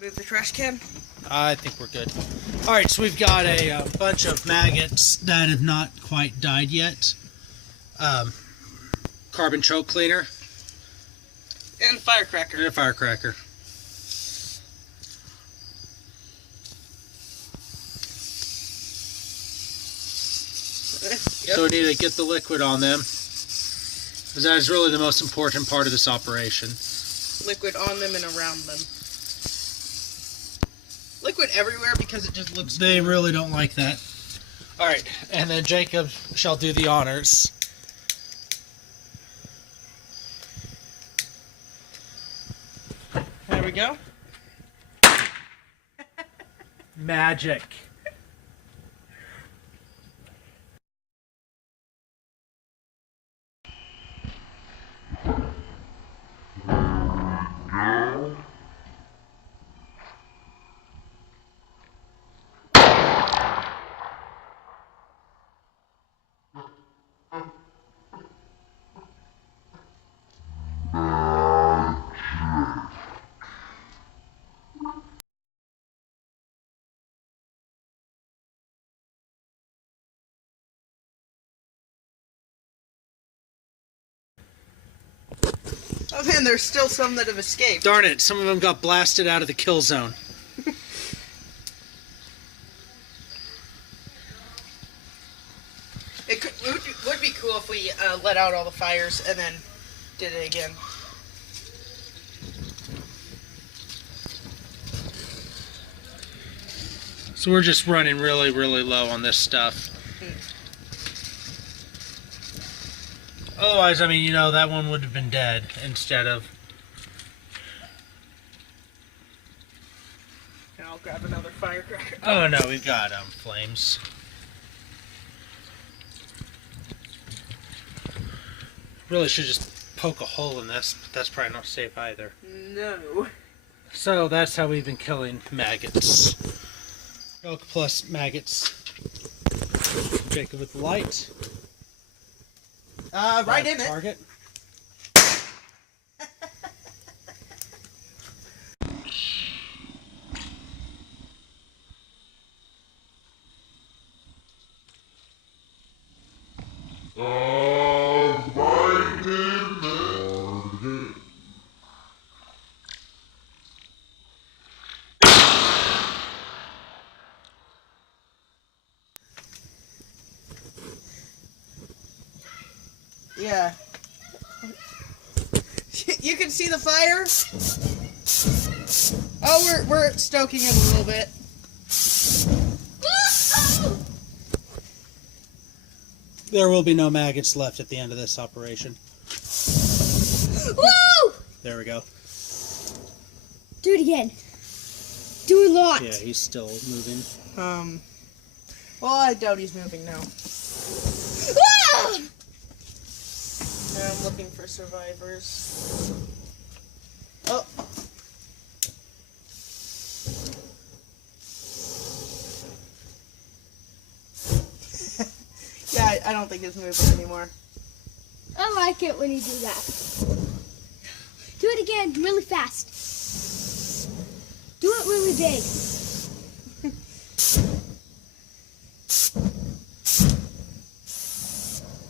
Move the trash can. I think we're good. Alright, so we've got a bunch of maggots that have not quite died yet. Carbon choke cleaner. And a firecracker. And a firecracker. Yep. So we need to get the liquid on them, because that is really the most important part of this operation. Liquid on them and around them. Liquid everywhere because it just looks They cool. really don't like that. Alright, and then Jacob shall do the honors. There we go. Magic. Oh man, there's still some that have escaped. Darn it, some of them got blasted out of the kill zone. It would be cool if we let out all the fires and then did it again. So we're just running really, really low on this stuff. Otherwise, I mean, you know, that one would have been dead instead of... And I'll grab another firecracker. Oh no, we've got flames. Really should just poke a hole in this, but that's probably not safe either. No. So that's how we've been killing maggots. Milk plus maggots. Jacob with the light. Right in it. Target. Yeah. You can see the fire. Oh, we're stoking it a little bit. There will be no maggots left at the end of this operation. Woo! There we go. Do it again. Do a lot. Yeah, he's still moving. Well, I doubt he's moving now. Woo! And I'm looking for survivors. Oh. Yeah, I don't think it's moving anymore. I like it when you do that. Do it again, really fast. Do it really big.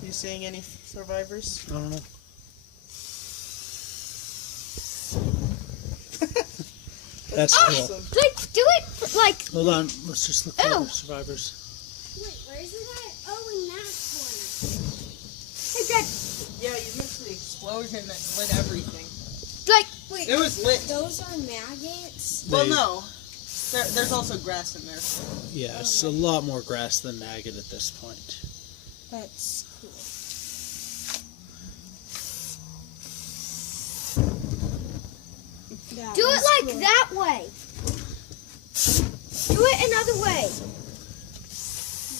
You seeing any survivors? I don't know. That's cool. Awesome. Like, do it for, like. Hold on, let's just look for Oh. other survivors. Wait, where is it at? Oh, in that corner. Hey, Dad. Yeah, you missed the explosion that lit everything. Like, wait. It was lit. Those are maggots. Well, They- no. There's also grass in there. Yeah, it's a lot more grass than maggot at this point. That's cool. Do it like that way. Do it another way.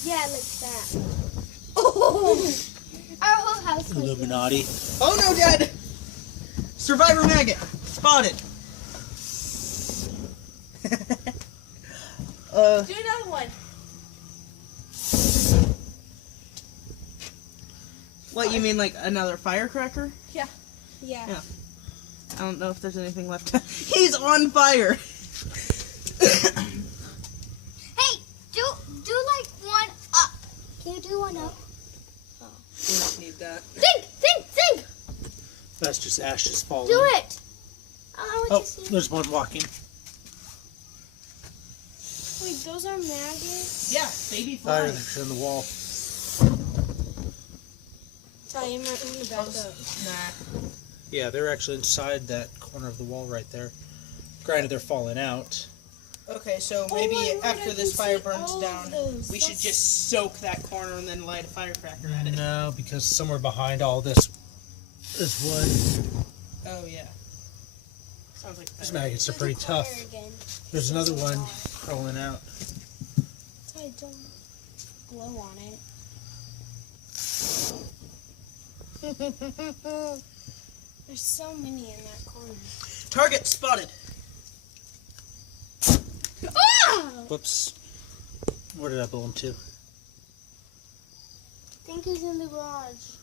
Yeah, like that. Oh! Our whole house. Like Illuminati. Oh no, Dad! Survivor maggot spotted. Do another one. What, you mean like another firecracker? Yeah. Yeah. I don't know if there's anything left. He's on fire! Hey, do like one up. Can you do one up? We don't need that. Think. That's just ashes falling. Do it. I want Oh, to see. there's one walking. Wait, those are maggots? Yeah, baby Fire flies. in the wall. Sorry, you might want to back up. Nah. Yeah, they're actually inside that corner of the wall right there. Granted, they're falling out. Okay, so Oh maybe my God, after I this can fire see burns all of down, those. we should just soak that corner and then light a firecracker at it. No, because somewhere behind all this is wood. Oh, yeah. Sounds like These fire. maggots are pretty tough. There's another one crawling out. Sorry, don't blow on it. There's so many in that corner. Target spotted. Ah! Whoops. Where did I blow him to? I think he's in the garage.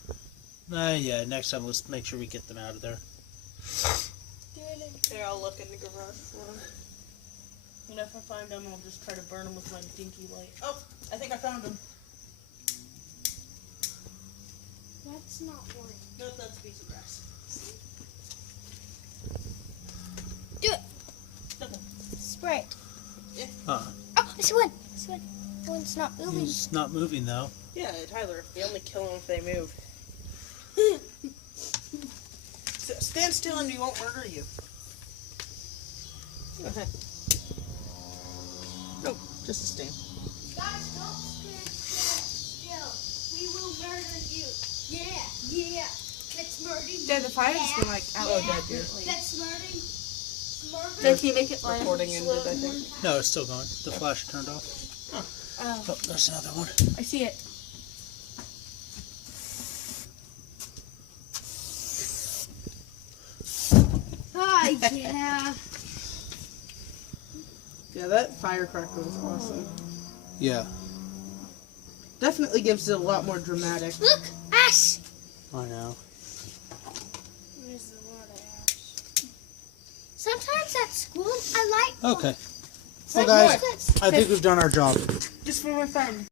Yeah, next time let's make sure we get them out of there. Do it again. Here, I'll look in the garage for them. And if I find them, I'll just try to burn them with my dinky light. Oh, I think I found them. That's not one. No, that's a piece of grass. Do it. Double. Spray it. Huh. Oh, it's one. It's one. The one's not moving. He's not moving though. Yeah, Tyler, we only kill them if they move. Stand still and we won't murder you. Okay. Oh, just a stain. Guys, don't stand still. We will murder you. Yeah. Let's murder you. Yeah, the fire's been like out dead here. Let's murder you. Can you make it recording ended, I think. No, it's still going. The flash turned off. Oh. Oh, there's another one. I see it. Oh, yeah. Yeah, that firecracker was awesome. Yeah. Definitely gives it a lot more dramatic. Look, ash. I know. There's a lot of ash. Sometimes at school, I like. Okay. Well, guys, Sometimes I think we've done our job. Just for my fun.